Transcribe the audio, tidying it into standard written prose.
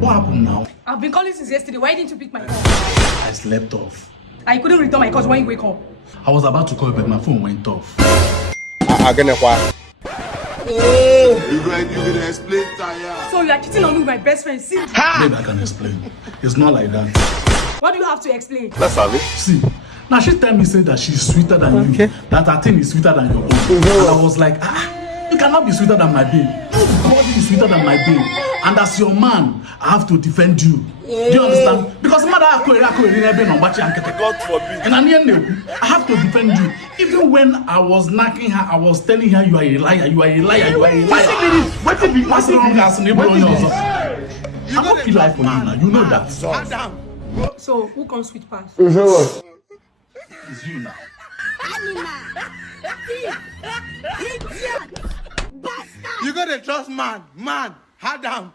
What happened now? I've been calling since yesterday. Why didn't you pick my call? I slept off. I couldn't return my calls when you wake up. I was about to call you, but my phone went off. You can explain tire. So you are cheating on me with my best friend, see? Maybe I can explain. It's not like that. What do you have to explain? Let's have it. See, now she tell me say that she's sweeter than you. That her thing is sweeter than your own. And I was like, you cannot be sweeter than my babe. Nobody is sweeter than my babe. And as your man, I have to defend you. Do you understand? Because God forbid. And I have to defend you. Even when I was knocking her, I was telling her you are a liar, you are a liar, you are a liar. What's wrong as neighbor? I don't feel like for you now. You know that. So who comes with pass? It's you now. You gotta trust man, hard down.